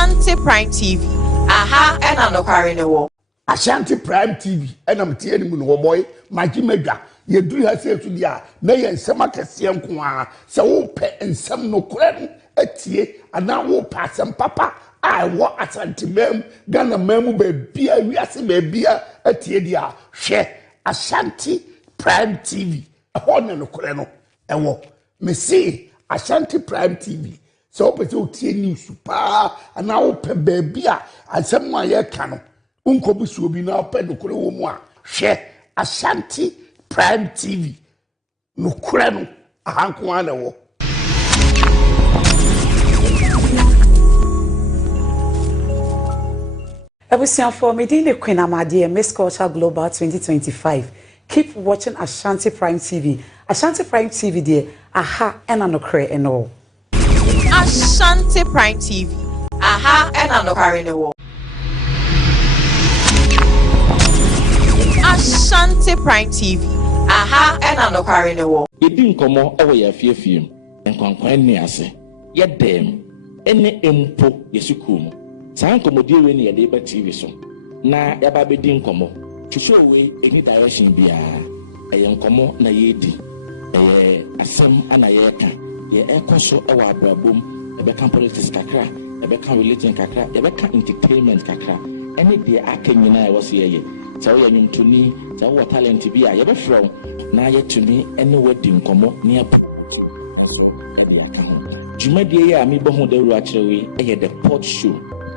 Ashanti Prime TV. Aha, and Anokwari ne wo. Ashanti Prime TV, and I'm telling you, no boy, my Jimega. You do yourself to the nay and some Kaseɛbɔ kwa, so pet and some no credit at ye, and now will pass some papa. I want Ashanti mem, Ghana memu be beer, we are some beer at ye, share Ashanti Prime TV, a horn and a creno, and what me say Ashanti Prime TV. So, but you news super, and now pe baby, and some my air cannon. Unko busu bi na pe no kure wo mu a hwe Ashanti Prime TV no kure no ahanko ana wo Ebusian for me the Queen Amadi Miss Culture Global 2025. Keep watching Ashanti Prime TV. Ashanti Prime TV there aha and anokre and all. Ashanti Prime TV. Aha and Anokwari ne wo. Ashanti Prime TV. Aha, and Anokwari ne wo. Yedi nkomo ewo ya fiefiem. Enkwankwan ni ase. Ye dem ene empo yesukum. Saa nkomodie we ne yede ba TV so. Na ya ba bedi nkomo. Twhwe we eni direction bia. Eye nkomo na yedi. Eye asem ana ye ka. Ye ekoso ewo abrabom. Ebe kan politics kakra, ebe kan religion kakra, ebe kan entertainment kakra. Ene de aka nyina e wo se ye. So you need to need the talent to be a yellow from now yet to me anywhere dim como near and so at the account. Jumedia, me bohon de actually the pot show.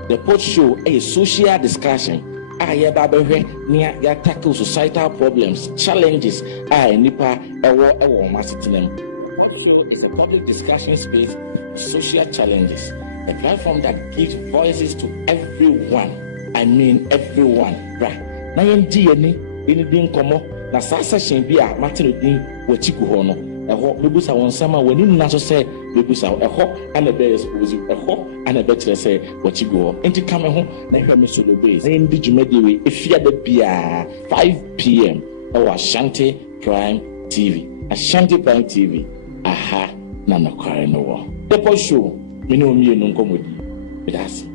The pot show a social discussion. I have near ya tackle societal problems, challenges. I nipa a war massive. Pot show is a public discussion space, social challenges, a platform that gives voices to everyone. I mean everyone, right? Na yendi eni din komo na saa session bi a Martin din wachiku ho no eho mebusa won sama wani na so se mebusa eho ana be expose eho ana be kire se wachiku ho enti kame ho na hwe me solo base na yendi dwumadi we efia da bia 5 p.m. Ashanti Prime TV. Ashanti Prime TV. Aha na nakware no wo the post show me no mi no nkomodi bedasi.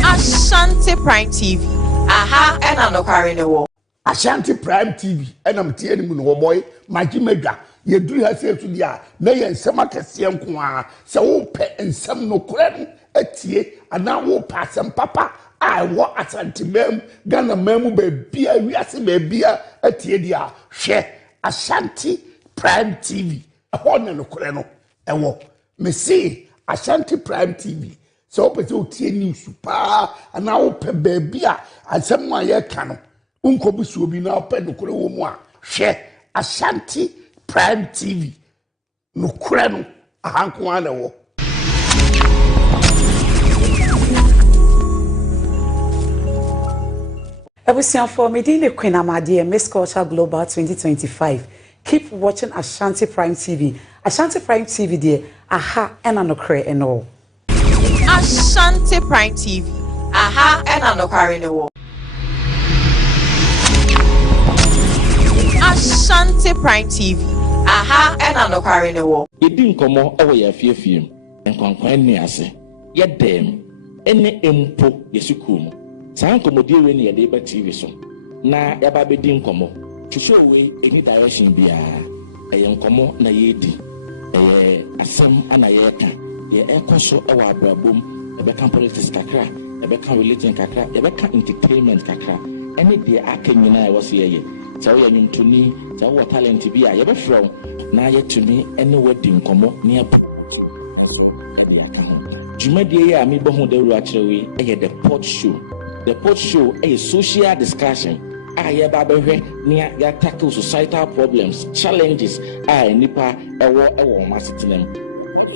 Ashanti Prime TV. Aha, and Anokwari ne wo. Ashanti Prime TV, and I'm telling you, no boy, my Jimega. You do yourself to the nay and some Kaseɛbɔ kwa, so pet and some no credit at ye, and now will pass some papa. I want Ashanti mem, Ghana memu be beer, we are some beer at ye, share Ashanti Prime TV, a horn and a creno, and what me say Ashanti Prime TV. So, but you news super, and now pe baby, and some my air cannon. Unko busu bi na pe no kure wo mu a hwe Ashanti Prime TV no kure no ahanko ana wo. Ebusian for me the Queen Amadi Miss Culture Global 2025. Keep watching Ashanti Prime TV. Ashanti Prime TV there aha and anokre and all. Ashanti Prime TV. Aha, and Anokwari ne wo. Ashanti Prime TV. Aha, and Anokwari ne wo. Yedi nkomo ewo ya fiefiem. Enkwankwan ni ase. Ye dem ene empo yesukum. Saa nkomodie we ne yede ba TV so. Na ya ba bedi nkomo. Twhwe we eni direction bia. Eye nkomo na yedi. Eye asem ana ye ka. Ye ekoso ewo abrabom ebe kan politics kakra ebe kan religion kakra ebe kan entertainment kakra ene de aka nyina e wose ye so we anyum tuni so we talent bi a ye be from na ye tuni ene wadi nkomo ne so e de aka ho dwumadi ye a me bohu de ru akire we the pot show. The pot show a social discussion. I ba behwe ne ya tackle societal problems, challenges. I nipa ewo masitinem.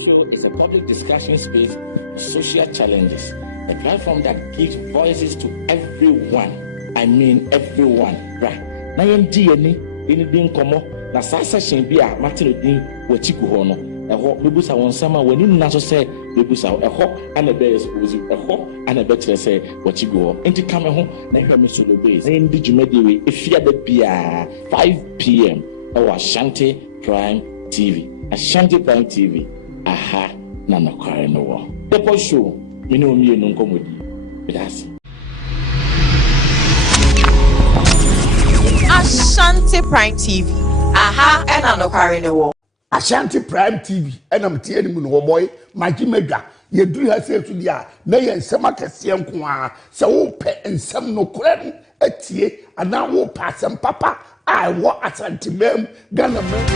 Show is a public discussion space, social challenges, a platform that gives voices to everyone. I mean everyone, right? Na yendi eni din komo na saa session bi a Martin din wachiku ho no eho mebusa won sama wani na so se mebusa eho ana be expose eho ana be kire se wachiku ho enti kame ho na hwe me solo base na yendi dwumadi we efia da bia 5 p.m. Ashanti Prime TV. Ashanti Prime TV. Aha na nokware no wo the show me no mi no nkomodi bedasi Ashanti Prime TV aha ena nokware no wo Ashanti Prime TV enam tie ni mu no boy magi medwa ye duru ha se tu dia na ye nsem akese nko a se wo pe nsem no kore atie ana wo pasem papa I wo Ashanti mem Ghana mem.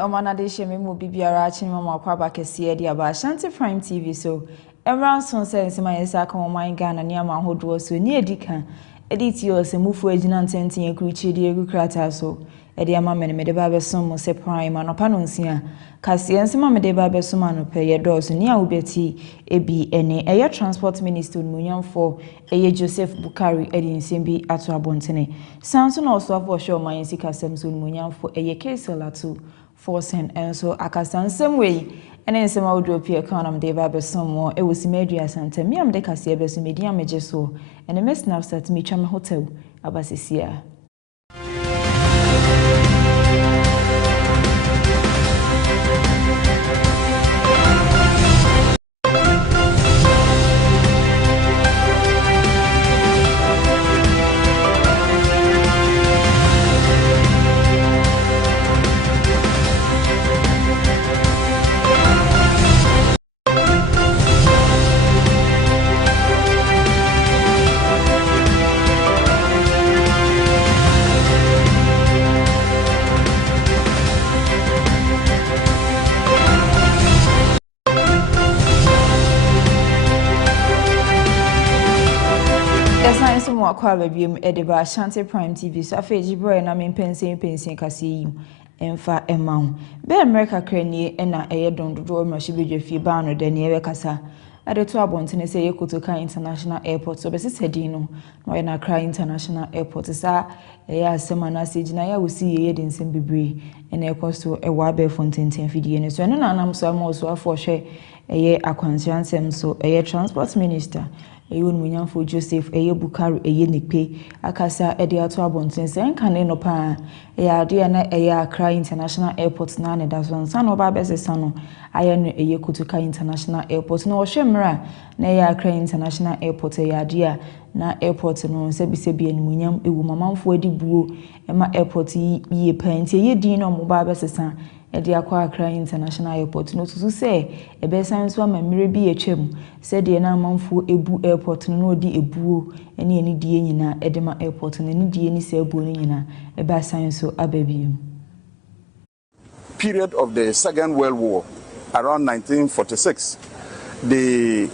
Omanadeshe memo bibiara chima makwaba Kaseɛbɔ aba Ashanti Prime TV so everyone son sense my yesa kan my Ghana ne ama hodo so ni edika editi o se mufu agina ntenten ekruchi de egu krata so edi ama me de ba besom mo se Prime anopa no nsia Kaseɛ nsema me de ba besom anopa ye do so ni a wobeti ebi ene eye transport minister munyamfo eye Joseph Bukari edi nsem bi ato abontene sanso na oso afo hwe o man sika sem so munyamfo eye Kaseɛbɔ forcing and so akasan same way and then some audio peer economy de ba besom mo e wosi media santa me am de Kaseɛbɔ so media meje so and the mess now start me twa me hotel abasesia. Akwa babiem edeba Ashanti Prime TV so afeji bro na me pensen kase yi emfa emaw be America kranie na eye dondodo mashi bedwafie ba no de ne ebe kasa ade to abontene se ye Kotoka International Airport so be sesedi no na na Accra International Airport sa eye asema na segina ya wosi ye de nsem bebre na ekoso ewa be fontenten fidie ne so no na nam so am so afo hwe eye akwansiansem so eye transport minister eyo munyamfo Joseph eye Bukari eye nipe akasa ede ato abonten se nkane no pa ya ade na eye Accra International Airport na ne da so nsa no ba besesa no aye no eye Kotoka International Airport no hwemra na eye Accra International Airport eye ade na airport no se bi munyam ewu mamamfo adi buo ema airport yi panti eye din no mo ba besesa ede akwa Accra International Airport no tutu se ebe sanso amamire bi etwem se de na amanfo ebu airport no odi ebuo ene die nyina edema airport no ene die ni se ebuo ni nyina ebe sanso ababiem. Period of the Second World War around 1946 the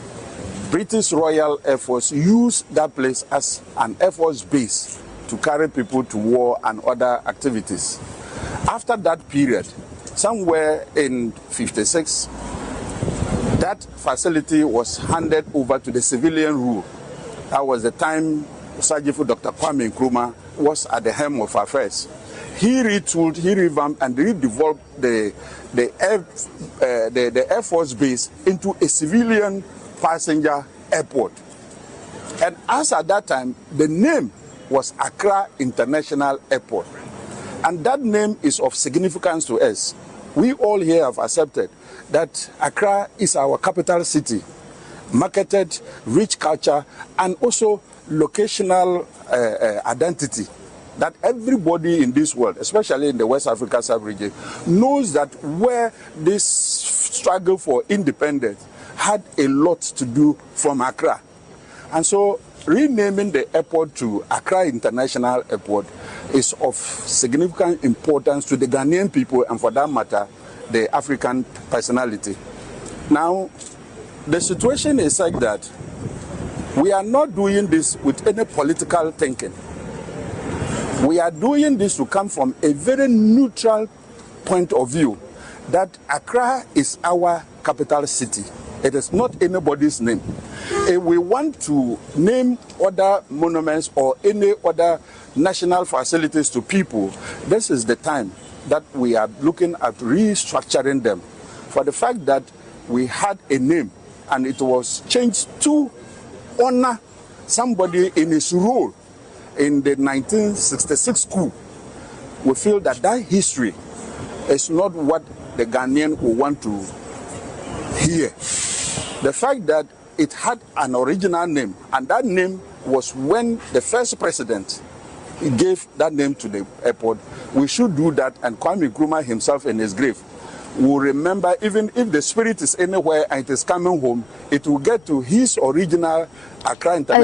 British Royal Air Force used that place as an Air Force base to carry people to war and other activities. After that period, somewhere in 56, that facility was handed over to the civilian rule. That was the time Sergeant Dr. Kwame Nkrumah was at the helm of affairs. He retooled, he revamped, and redeveloped the Air Force base into a civilian passenger airport. And as at that time, the name was Accra International Airport. And that name is of significance to us. We all here have accepted that Accra is our capital city, marketed, rich culture, and also locational identity. That everybody in this world, especially in the West Africa sub-region, knows that where this struggle for independence had a lot to do from Accra. And so renaming the airport to Accra International Airport is of significant importance to the Ghanaian people and, for that matter, the African personality. Now, the situation is like that We are not doing this with any political thinking. We are doing this to come from a very neutral point of view that Accra is our capital city. It is not anybody's name. If we want to name other monuments or any other national facilities to people, this is the time that we are looking at restructuring them. For the fact that we had a name and it was changed to honor somebody in his role in the 1966 coup, we feel that that history is not what the Ghanaian will want to hear. The fact that it had an original name, and that name was when the first president gave that name to the airport, we should do that, and Kwame Nkrumah himself in his grave will remember, even if the spirit is anywhere and it is coming home, it will get to his original Accra International.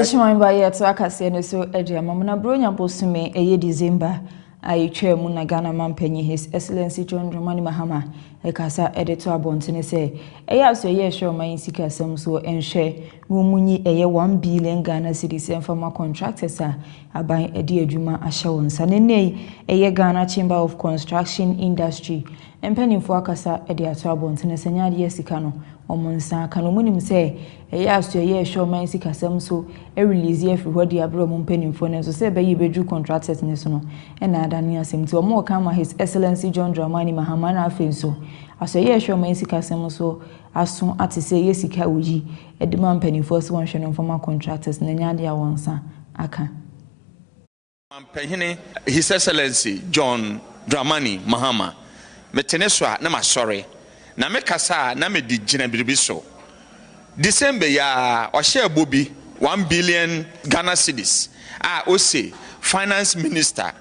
December, I chair Muna Ghana Mampenny, His Excellency John Dramani Mahama, a Casa editor Bontine say, so yes, sure, my insika some so and share Mumuni a 1 billion Ghana cedis and former contractors are buying a dear Juma Ashawon Sanene, a Ghana Chamber of Construction Industry, and penny for Casa editor Bontine Sanya Yesicano, or Monsa Canomunim say, so yes, sure, my insika some so a release everywhere the Abram penny for so say by you bedroom contractors Nesono, and Adania seem to a more calmer His Excellency John Dramani Mahamana Fenso. As a year show my sika so as soon as to say yesika uji, a demand penny first one showing from our contractors, Nanya Wansa, Aka. His Excellency John Dramani Mahama, Meteneswa, Nama sorry, Namekasa, Namedi Jinabibiso. December ya, or share Bobby, 1 billion Ghana cedis. Ose, Finance Minister,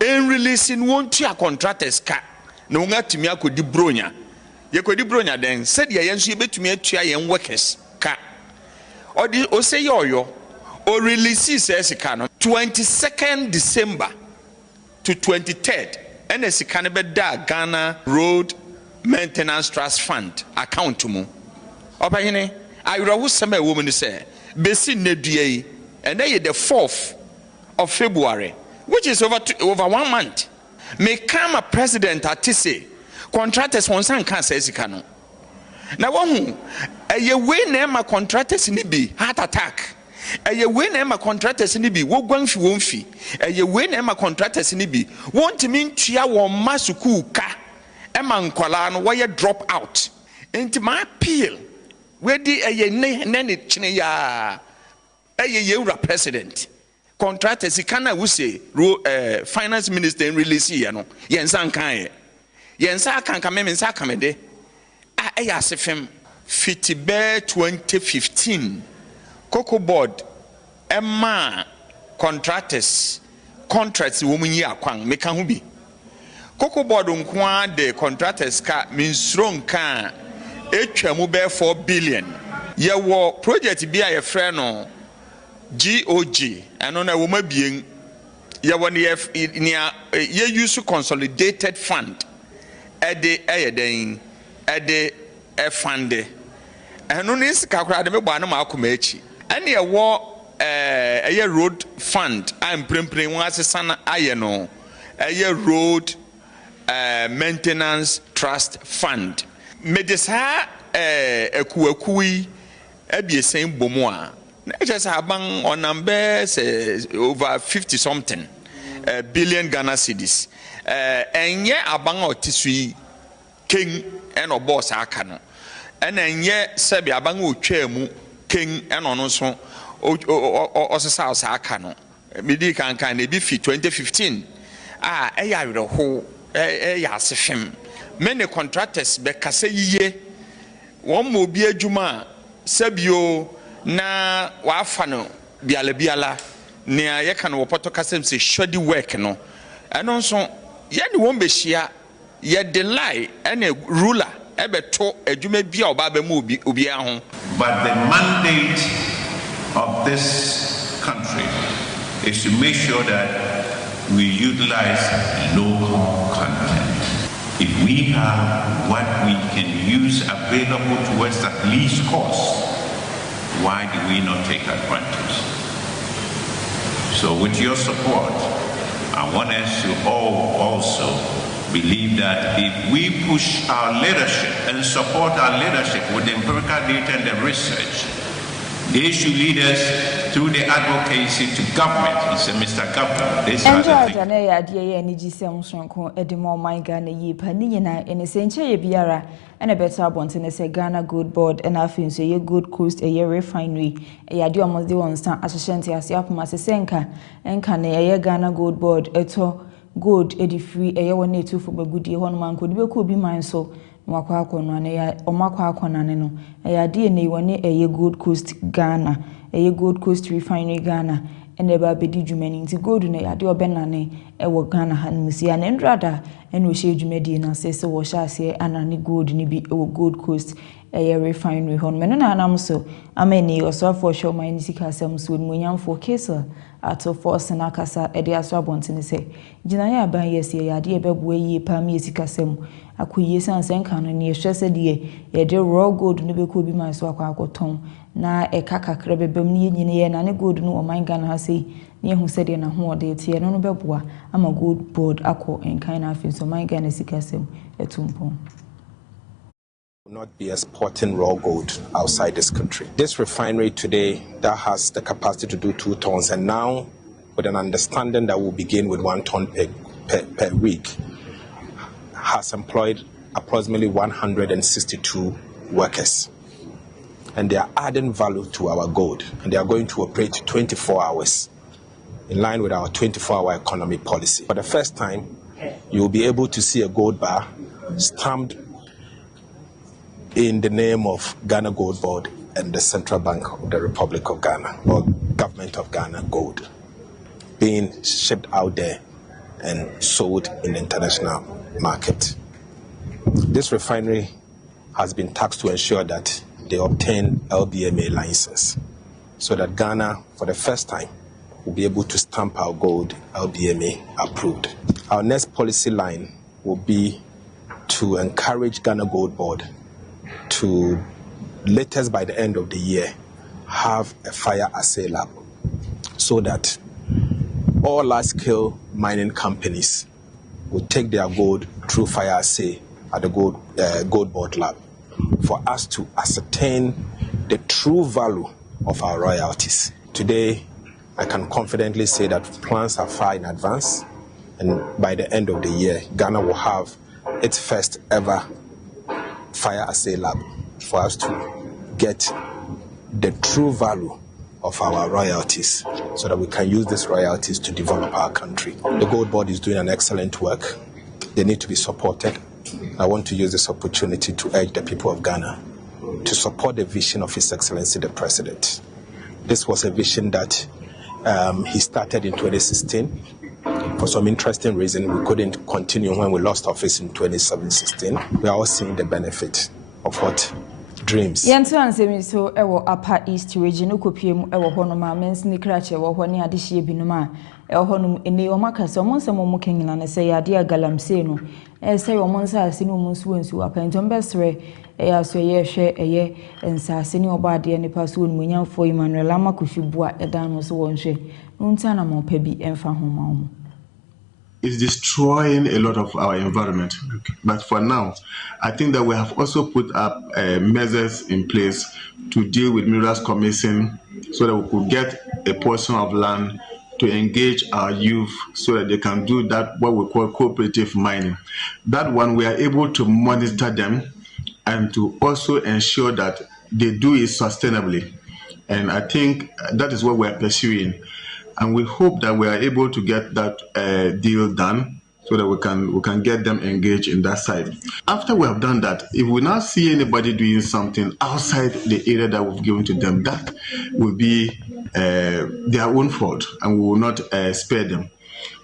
in releasing one tier contractors cat. No nga timi akodi bronya ye kodi bronya den said ye yenso ye betumi atua yen workers ka odi o say yoyo o release sika no 22nd December to 23rd and sika ne beda Ghana Road Maintenance Trust Fund account mu opahene ayro wo sema e wo mu ni say besi nedue and then the 4th of February, which is over 1 month. May come a president at say contractors one san can say sikano. Now one a ye way name a contractors in be heart attack. A ye way name a contractors in be wo gwang fi won fi. A ye way name a contractors in be want mean tia won masuku ka. Emma nkwala no why drop out. Into my appeal. Where di a ye nene chine ya a ye president. Contractors kana we say finance minister in release here no yensa kan yensa kan kan me nsa kan me de ayasefem fitibe 2015 Cocoa Board emma contractors contracts wo munyi akwan me kan ho bi Cocoa Board nko de contractors ka minstron kan etwa mu be 4 billion ye wo project bi a ye frɛ no GOG and on a woman being ya one ye use consolidated fund at the ayadine at the fund and on this kakra de banama kumechi and ye war a road fund I'm primping one sana ayano a road maintenance trust fund medisa a kuakui a be a same bomoa. Just abang on numbers over 50 something billion Ghana cedis. And yet abang or tisui king and or boss akano. And then yet sebi abang o chemu king and on also or south akano. Midi can be fit 2015. A whole yasifim. Many contractors be kase ye one mo be a juma sebio. Na wafano biala nea ye kan wo poto kasem se shoddy work no eno so ye de won be hia ye de lie ene ruler e beto adwuma bia oba ba mu obi ho. But the mandate of this country is to make sure that we utilize local content. If we have what we can use available towards that least cost, Why do we not take advantage? So with your support, I want us to all also believe that if we push our leadership and support our leadership with the empirical data and the research, they should lead us through the advocacy to government. It's a Mr. Government. This is and a better want in a Ghana Gold Board and I think so. Ye Gold Coast a year refinery. A do almost the one stand as ASHANTI as Yapma Senka and can a Ghana Gold Board eto gold edi free a year 1 2 for a good year 1 man could be mine so. Mwakwa no a DNA one a Gold Coast Ghana a Gold Coast refinery Ghana and eba bedi dwumani nti gold no ya de obenane e wo Ghana han musi an endrada en wo hye dwumadi na se wo hye ase anane gold ni bi e wo Gold Coast a refinery hon me no na anam so amani oso for show my nisika asem so munyamfo Kaseɛbɔ ato force na kasa e de aso abontene se gina ya ban yes ya de ebebo yi pa mi esika asem akoyie sansen kan no ne hwese de ye de raw gold no be ko bi man so akwakoton na e kakakra bebam ne nyine ye na ne gold no o man Ghana ha sei ne hu se de na ho de tie no no beboa ama gold board akọ enkan na afin so man Ghana sikasem etumpon. Not be exporting raw gold outside this country. This refinery today that has the capacity to do 2 tons, and now with an understanding that will begin with 1 ton per week, has employed approximately 162 workers. And they are adding value to our gold, and they are going to operate 24 hours in line with our 24-hour economy policy. For the first time, you will be able to see a gold bar stamped in the name of Ghana Gold Board and the Central Bank of the Republic of Ghana, or Government of Ghana Gold, being shipped out there and sold in the international market. This refinery has been taxed to ensure that they obtain LBMA license, so that Ghana, for the first time, will be able to stamp our gold LBMA approved. Our next policy line will be to encourage Ghana Gold Board to, latest by the end of the year, have a fire assay lab, so that all large-scale mining companies will take their gold through fire assay at the gold board lab, for us to ascertain the true value of our royalties. Today, I can confidently say that plans are far in advance, and by the end of the year, Ghana will have its first ever fire assay lab for us to get the true value of our royalties, so that we can use these royalties to develop our country. The Gold Board is doing an excellent work. They need to be supported. I want to use this opportunity to urge the people of Ghana to support the vision of His Excellency the President. This was a vision that he started in 2016. For some interesting reason, we couldn't continue when we lost office in 2016. We are all seeing the benefit of what dreams. Yanto ansemi so ewo Upper East region okopiem ewo hono ma mens ni krache wo ho ne adehye binuma ewo hono ene o makase o monsem mo kenyina ne se yade agalamse no se o monsa ase no monsu wansu apantom besre ya so ye hwe eye ensase ni obade ne paso onmunyamfo Emmanuel Amakofibua edan no so wonhwe nunta na mo pa bi emfa homa mo. Is destroying a lot of our environment. But for now, I think that we have also put up measures in place to deal with minerals commission, so that we could get a portion of land to engage our youth, so that they can do that, what we call cooperative mining. That one, we are able to monitor them and to also ensure that they do it sustainably. And I think that is what we are pursuing. And we hope that we are able to get that deal done, so that we can get them engaged in that side. After we have done that, if we now see anybody doing something outside the area that we've given to them, that will be their own fault, and we will not spare them.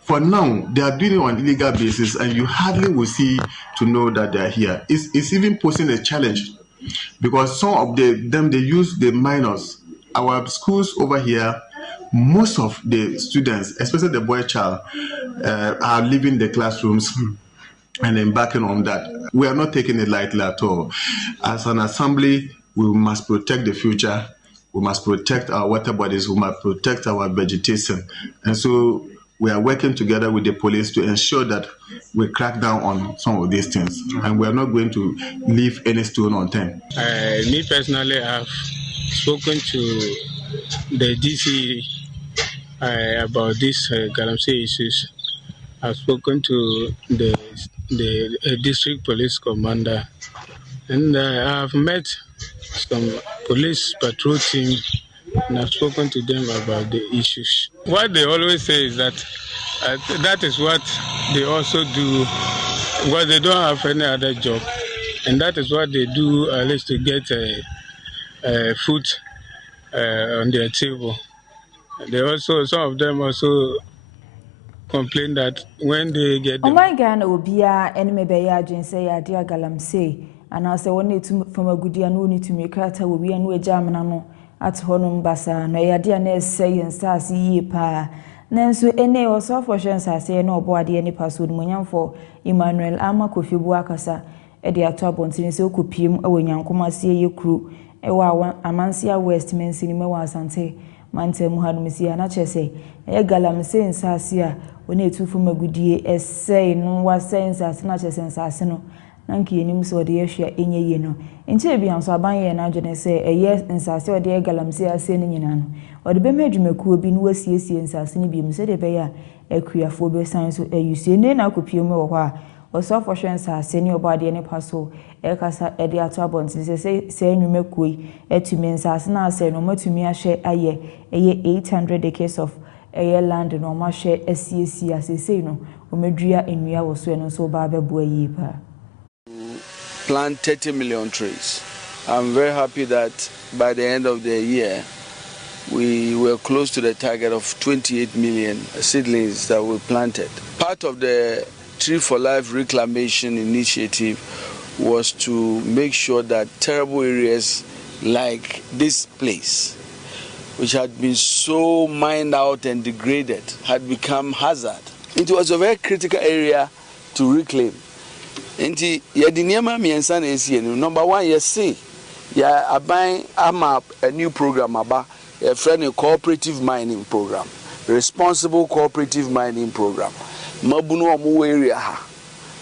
For now, they are doing it on illegal basis, and you hardly will see to know that they are here. It's even posing a challenge, because some of them, they use the minors. Our schools over here, most of the students, especially the boy child, are leaving the classrooms and embarking on that. We are not taking it lightly at all. As an assembly, we must protect the future. we must protect our water bodies, we must protect our vegetation. And so we are working together with the police to ensure that we crack down on some of these things. And we are not going to leave any stone unturned. Me personally, I've spoken to the DC about these Galamsey issues. I've spoken to the district police commander, and I've met some police patrol team, and I've spoken to them about the issues. What they always say is that that is what they also do, because they don't have any other job, and that is what they do at least to get food on their table. They also, some of them also complain that when they get them. Oh my God, Obia, and maybe I just say, I dear Galamsey, and I say, one need to from a good year, no need to make crata will be a new German at Honum Bassa, no, ya dear Ness say, and stars ye pa. Nanso, any or so for chance, I say, no body any password, Munyan for Emmanuel Ama Kofi Buakasa, Eddie Atobon, Sinso Copium, a Winyan Comasi, ye crew, Ewa, Amansia West, Men Cinema was Sante, Mante Muhadmisia, Nachese, a Galamsey in Sasia. When you two from a good year, as say, no was saying as much as Sensasino, Nanky and him so the share in ye, no. In Chabian, so I and I say, a yes, and Sasso, dear Galamsey, saying in or the Bemajum could be no CC and Sassini beam, said a bear, a creaphobe science, a you see, then I could pure more or so for chance, senior body any parcel, a casa at the Atabons, saying you make way, to me, Sassana, say no more to me, I share a year 800 acres of. A land no ma share SCC as say no omedua enua wo so no so ba bebo yi pa. Plant 30 million trees. I'm very happy that by the end of the year we were close to the target of 28 million seedlings that we planted. Part of the Tree for Life reclamation initiative was to make sure that terrible areas like this place, which had been so mined out and degraded, had become hazard. It was a very critical area to reclaim. Nti yedi niema miensa na esi enu. Number one, a new program aba, a friendly cooperative mining program, responsible cooperative mining program. Mabunu omu area ha.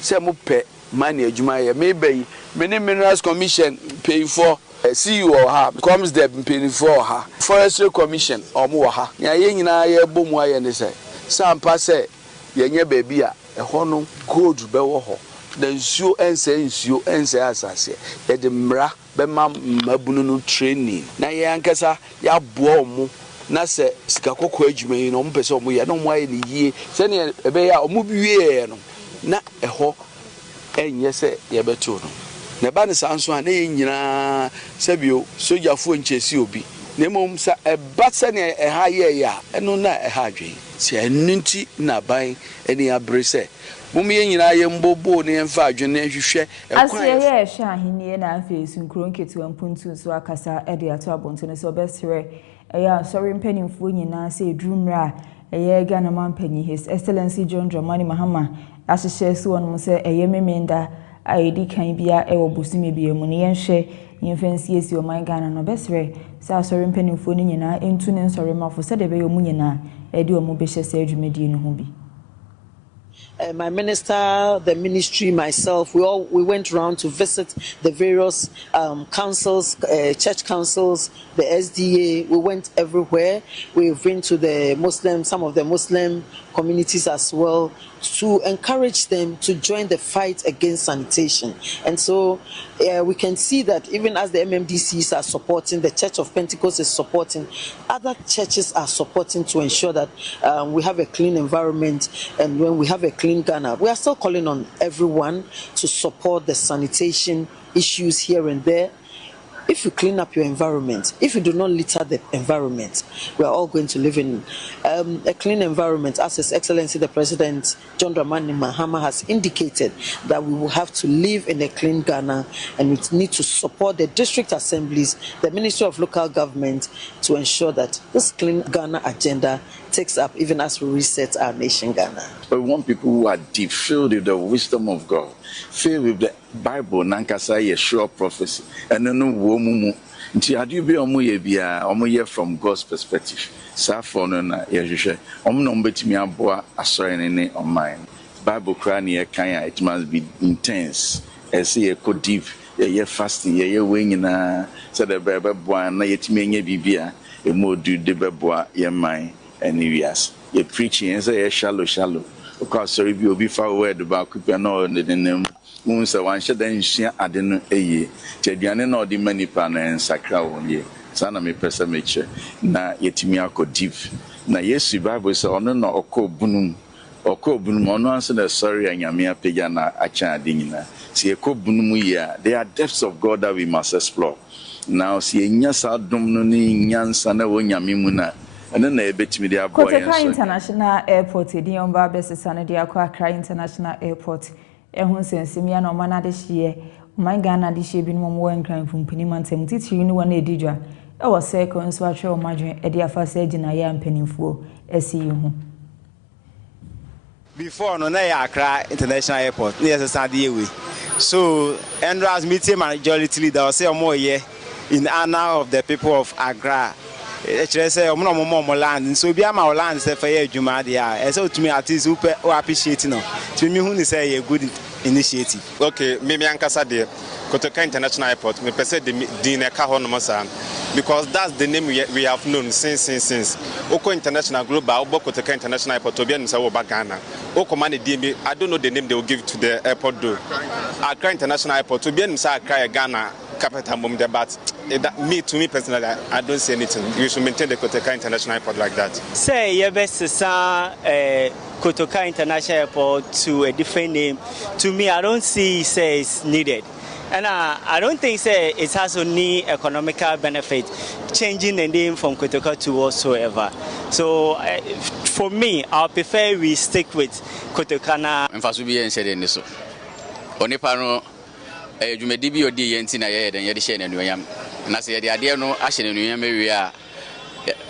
Se mo pe mine adwuma ye maybe many minerals commission pay for CEO ha comes there pay for ha forestry commission omo ha nya ye nyina ye bomu aye ne se sampa se ye nya baby a ehọ no gold be wo ho the nsuo ense asase ye de mra be mabunu no training na ye ankasa ya boa omo na se sika kokọ adwuma yi no mo pese omo ye no mo aye ne yie se ne ebe ya omo biwie no na ehọ enye se ye beto no na ba ne sanso a na ye nyina sebio sojafo nchesi obi na mom sa eba se ne eha ye ya eno na eha adwen se enunti na ban eni abrese mom ye nyina ye mbobo ne mfa adwen na hwehwe ekwan ase ye ehwe ahenie na afa sunkuro nketu ampuntu so akasa ede ato abonto ne so besere eya sorry mpanimfo nyina se edrumra eye Ghana mampanyi His Excellency John Dramani Mahama ahyehyɛ so won se eye memenda aidi kan bia ewo bosime bia mu ne yenhwe yemfansi esi o man Ghana no besere sa sorry mpanimfo ni nyina entu ne sorry mafo se de be yo mu nyina edi o mu behye se adwumadi no ho bi. My minister, the ministry, myself, we went around to visit the various councils, church councils, the SDA. We went everywhere. We've been to some of the Muslim communities as well, to encourage them to join the fight against sanitation. And so we can see that even as the MMDCs are supporting, the Church of Pentecost is supporting, other churches are supporting to ensure that we have a clean environment. And when we have a clean Ghana, we are still calling on everyone to support the sanitation issues here and there. If you clean up your environment, if you do not litter the environment, we are all going to live in a clean environment. As His Excellency the President John Dramani Mahama has indicated that we will have to live in a clean Ghana, and we need to support the district assemblies, the Ministry of Local Government, to ensure that this clean Ghana agenda takes up even as we reset our nation Ghana. We want people who are deep, filled with the wisdom of God, filled with the Bible, Nankasa, Yeshua prophecy, and then nti ade bi omo ye bia omo ye from God's perspective sa for no na ye hwehwe omo no betimi aboa asore ne online Bible kra na ye kan it must be intense as ye ko deep ye fasting ye we nyina said the beboa na yetimi enya bibia e modu de beboa ye man any wias ye preaching and say shallow because sorry bi obi fa word ba kupia no ne unsa wan sheda nhia ade no eye tiaduane na odi manipa na ensakra wonye sana me pesa meche na yetimi akọ deep na Yesu Bible say ono na okọ bunum ono anse na sorry anyame apega na acha ade nyina si ekọ bunum ya there are depths of God that we must explore now si enya sa dom no ni nyansa na wonyame mu na ene na ebetimi de aboa ya Accra International Airport edi omba besesa na de akọ Accra International Airport ehun sensimi ya na omana de hye man Ghana de hye bi no mo wankran fumpini mantem titiri ni wana edidwa e wo se ko nso atwe o madwen e de afasa agina ya mpanimfuo esi hu before no na ya Accra International Airport ni esesa de yewe so Andrews meeting majority leader was say omo ye in honor of the people of Accra actually say omo no land so bia ma land say fa ye adwuma de a say otumi at least who appreciate no to me hu ni say a good initiative. Okay, me ankasa de Kotoka International Airport me pese de na ka ho no mo because that's the name we have known since Oko International Global Kotoka International Airport obi anu say wo ba Ghana Oko man de I don't know the name they will give to the airport though. Accra International Airport obi anu say Accra Ghana capital mom there but to me personally I don't see anything. You should maintain the Kotoka International Airport like that. Say yebesesa Kotoka International Airport to a different name. To me, I don't see say it's needed. And I don't think say it has only economical benefit changing the name from Kotoka to whatsoever. So for me, I prefer we stick with Kotoka na. Mfasubi ensede niso. Onipa no dwumedi bi odi yenti na ye den ye de hye na nuonyam. Na se ye de ade no ahye na nuonyam ewie a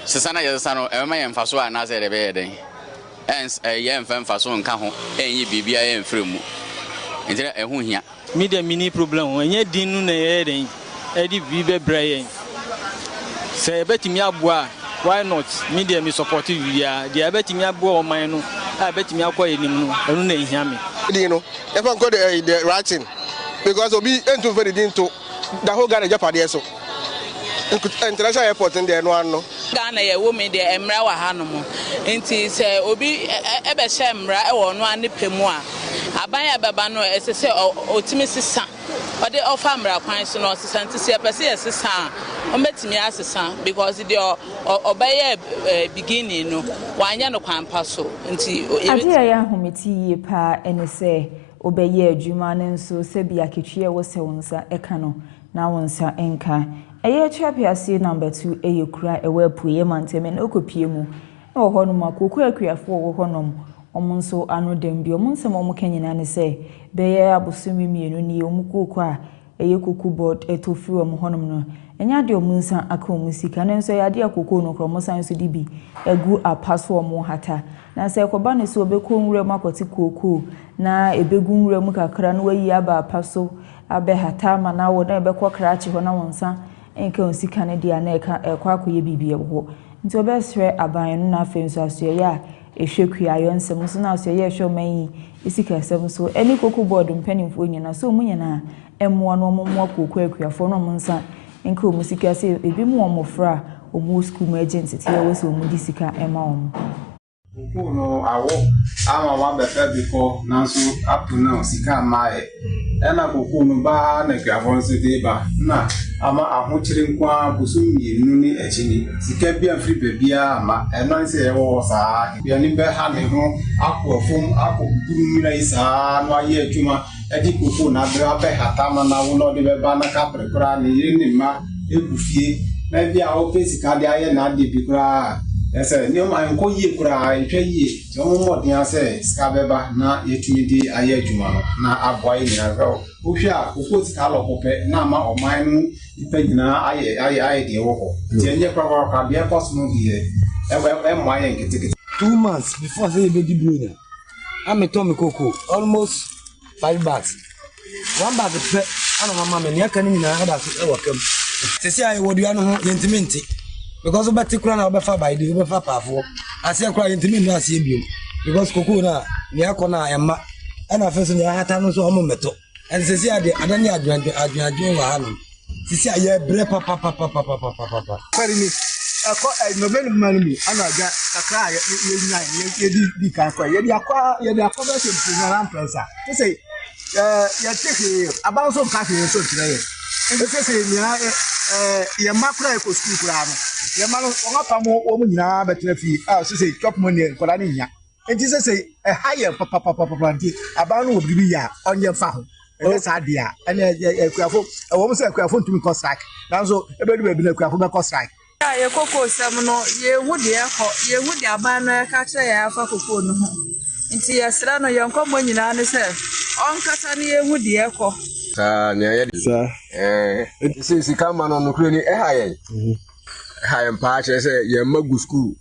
sesa na ye sesa no e ma ye mfaso a na se de be ye den. Ye mfaso nka ho enyi bibia ye mfremu. Entire ehu hia. Media mini problem enye dinu na ye den edi bibe brayen say betimi aboa why not media me support via dia betimi aboa o man no a betimi akwa enim no enu na ehia me di no e fa nko the writing because obi entu very din to the whole Ghana Japan so international airport in there no ano Ghana ye wo me de emra wa hanom nti se obi ebe hye emra e wo no ane pemu a aban ya baba no esese otimi sisa ode ofa mra kwan so no sisa nti se pese ye sisa o metimi asisa because the obaye beginning no wanya no kwampa so nti adia ya hometi ye pa ene se obaye adwuma ne nso se bia ketwe wo se wonsa eka no na wonsa enka eye chapiase number 2 eye kura ewe apuye manteme na okopie mu na wo hono makoku akuafo wo honom omunso anu dembi omunsem omukanyina ne se beye abosumi mienu ni omukoku a eye koku board etofi wo honom no enya de omunsa aka omusika ne nso ya de akoko no kromosan so dibi egu apaso omu hata na se koba ne so obeko nwura makoti koku na ebegu nwura mu kakra no wayi aba apaso abe hata mana wo na ebeko krachi ho na wonsa enka osika ne dia na eka ekwa akoye bibie wo nti obesre aban no na afenso asoye a ehwekua ayo nsem so na asoye ehwe man isika sem so eni koku board mpanimfo nyina so mu nyina emmo no mommo koku akuafo no monsa enka omusika se ebi mu omofra omu school agency tie wo se omu disika ema omu no awo ama wa befe before nanso up to now sika mae ena koku no ba na grafon se de ba na ama ahokyere nkwa bosu mienu ni echini sika bia free bebia ama ena se ewo saa bia ni be ha ne ho akofum akoburu na isa no aye adwuma edi koku na be hata ma na wo no de be ba na ka prekura ni yiri ma egufie na bia o pesika de aye na de bi kura ese ni o ma nko yie kura etwa yie ti o mo den ase ska beba na yetumi di aye adwuma na aboa yi na ro o hwe a kokko ti ka lo kope na ma o man nu ipa gina aye de wo ho ti enye kwa kwa bia koso bi e mo aye nketekete 2 months before say be di bronya am to me koko almost 5 bags 1 bag pe ana mama me ne aka ni na ada so e wakam sisi ayi wodua no ho yentimenti because obeti kura na obefa by the obefa pafo ase kura yentimenti no ase biom because koko na ni akona emma ana feso ni hata no so omo meto and sisi ade adani adwan wa hanu sisi aye bre papa kwari ni ako no benu manumi ana ja kakra ye di kan kwa ye di akwa be se na rampresa to say ya take about some cafe so tire ese se nya ye makura e ko school kura no ye ma no won apam wo mu nyina betra fi so say chop money kola ni nya enti se higher papa nti aba no obibi ya onye fa ho e sa dia ene ekuafo wo mu se ekuafo ntumi ko strike nanso ebedu be bi na ekuafo be ko strike ye koko sem no ye hu de aba no ka kire ya afa koko no ho nti ye sra no ye nkomo nyina ne se on kasa ne ye hu de ekọ sa ne ye sa si kama no kure ni hayen pa kire se ye magu school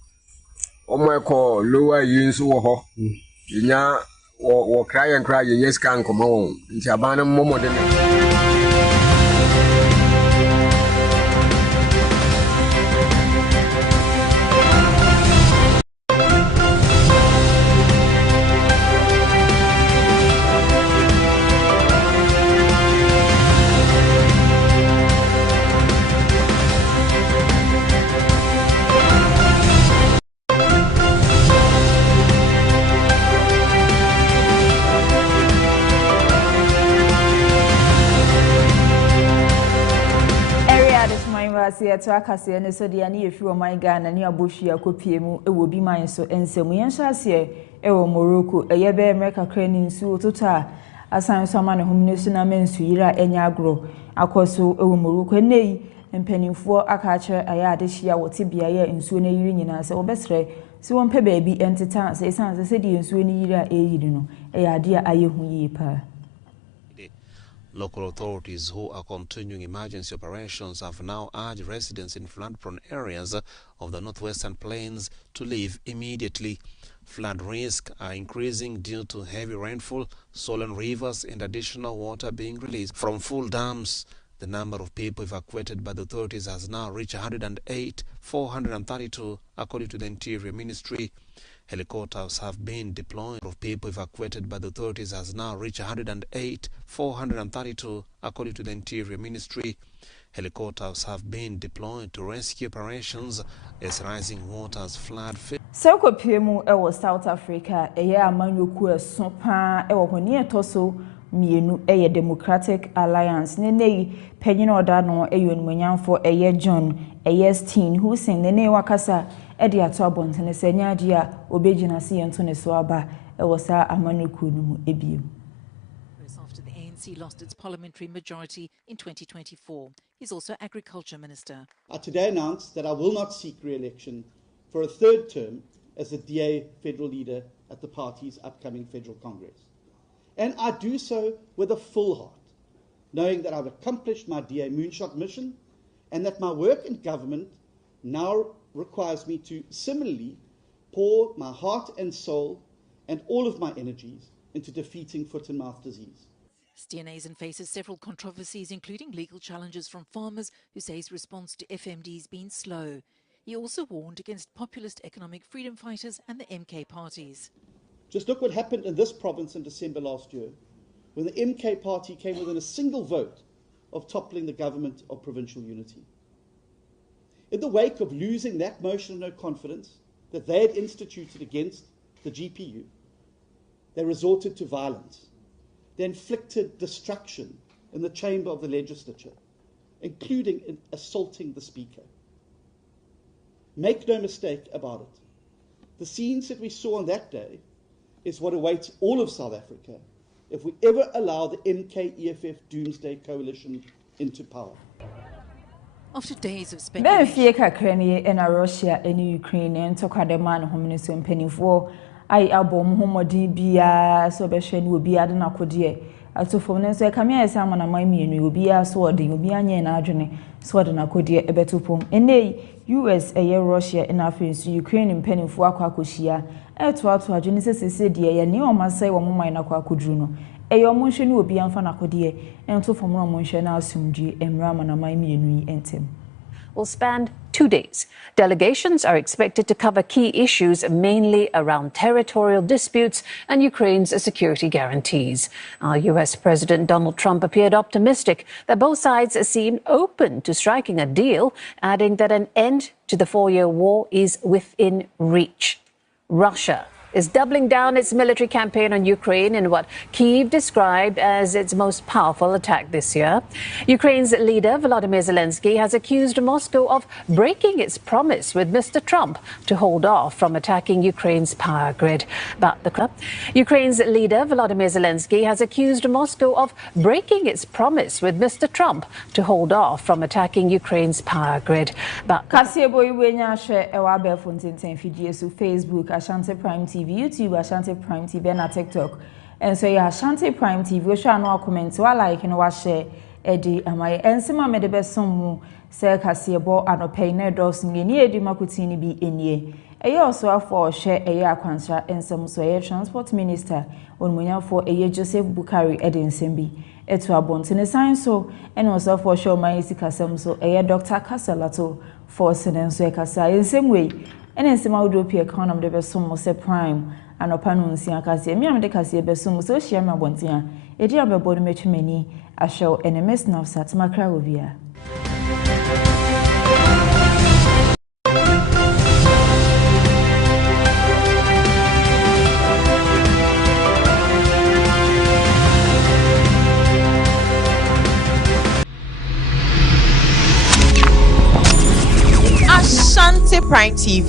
omo ekọ lower yin so wo ho nya wo cry ye scan komo nti aba no momo de se to akase ne so de ne yefi o man Ghana ne abohwi akopie mu e wo bi man so ensem yen hyase e wo Morocco e ye be America krani nsu tota asan so ma ne homne su na mensu yira enya agro akoso e wo Morocco nei mpanimfo aka akere aya adehia wote bia ye nsu na yiri nyina se wo besre si won pe baabi entita se san se de nsu ni yira e yiri no e ya ade aye hu yi pa. Local authorities who are continuing emergency operations have now urged residents in flood-prone areas of the northwestern plains to leave immediately. Flood risks are increasing due to heavy rainfall, swollen rivers, and additional water being released from full dams. The number of people evacuated by the authorities has now reached 108,432, according to the Interior Ministry. Helicopters have been deployed. Of people evacuated by the authorities has now reached 108,432, according to the Interior Ministry. Helicopters have been deployed to rescue operations as rising waters flood. Seko piemu ewo South Africa eye amanyoku eso pa ewo honi etoso mienu eye Democratic Alliance nei penyin oda no eye onimanyamfo eye John eye Steen Hussein nei wakasa edi ato abontene senya dia obegina se yento ne so aba ewo sa amanyoku no mu ebiem. After the ANC lost its parliamentary majority in 2024. He's also Agriculture Minister. I today announced that I will not seek re-election for a third term as the DA federal leader at the party's upcoming federal congress. And I do so with a full heart, knowing that I've accomplished my DA moonshot mission and that my work in government now requires me to similarly pour my heart and soul and all of my energies into defeating foot and mouth disease. Steenhuisen faces several controversies, including legal challenges from farmers who say his response to FMD's been slow. He also warned against populist economic freedom fighters and the MK parties. Just look what happened in this province in December last year, when the MK party came within a single vote of toppling the government of provincial unity. In the wake of losing that motion of no confidence that they had instituted against the GPU, they resorted to violence. They inflicted destruction in the chamber of the legislature, including in assaulting the speaker. Make no mistake about it. The scenes that we saw on that day is what awaits all of South Africa if we ever allow the MK-EFF Doomsday Coalition into power. After days of speculation, in Russia and Ukraine and Tokadema and Hominus and Pennyfo, I album homodi bia so be hwe no obi ade na kodie atofo ne so kamia esama na mai mienu obi aso ode obi anye na adwene so ode na kodie ebetopom enei US eye Russia in afensu Ukraine mpanimfo akwakohia eto adwene sesese de ye ne omasai wo momai na kwakoduru no eye omonhwe ne obi amfa na kodie entofo mo omonhwe na asumdue emra ma na mai mienu yi entem. will span 2 days. Delegations are expected to cover key issues mainly around territorial disputes and Ukraine's security guarantees. US President Donald Trump appeared optimistic that both sides seem open to striking a deal, adding that an end to the 4-year war is within reach. Russia is doubling down its military campaign on Ukraine in what Kyiv described as its most powerful attack this year. Ukraine's leader, Volodymyr Zelensky, has accused Moscow of breaking its promise with Mr. Trump to hold off from attacking Ukraine's power grid. Ukraine's leader, Volodymyr Zelensky, has accused Moscow of breaking its promise with Mr. Trump to hold off from attacking Ukraine's power grid. Kaseɛbɔ iwenya hwɛ ɛwɔ abɛɛfo ntenten fidie so Facebook Ashanti Prime TV, YouTube Ashanti Prime TV and TikTok. And so yeah, Ashanti Prime TV we share no comment wa like no wa share edi amai ensema me de besom se Kaseɛbɔ anopai na dos ngeni edi makutini bi enie. Eye also afọ share eye akwansra ensem so eye transport minister onmunyafo eye Joseph Bukari edi nsem bi etu abontene san so and also for share my sikasem so eye Dr. Kaselato for senenso ekasa ensem we ene nsema wodopi economy de besom mo se prime anopa no nsia kase mi am de kase besom so hia me abontia edi abebo no metwemani ahyew NMS now satmakra obia. Ashanti Prime TV.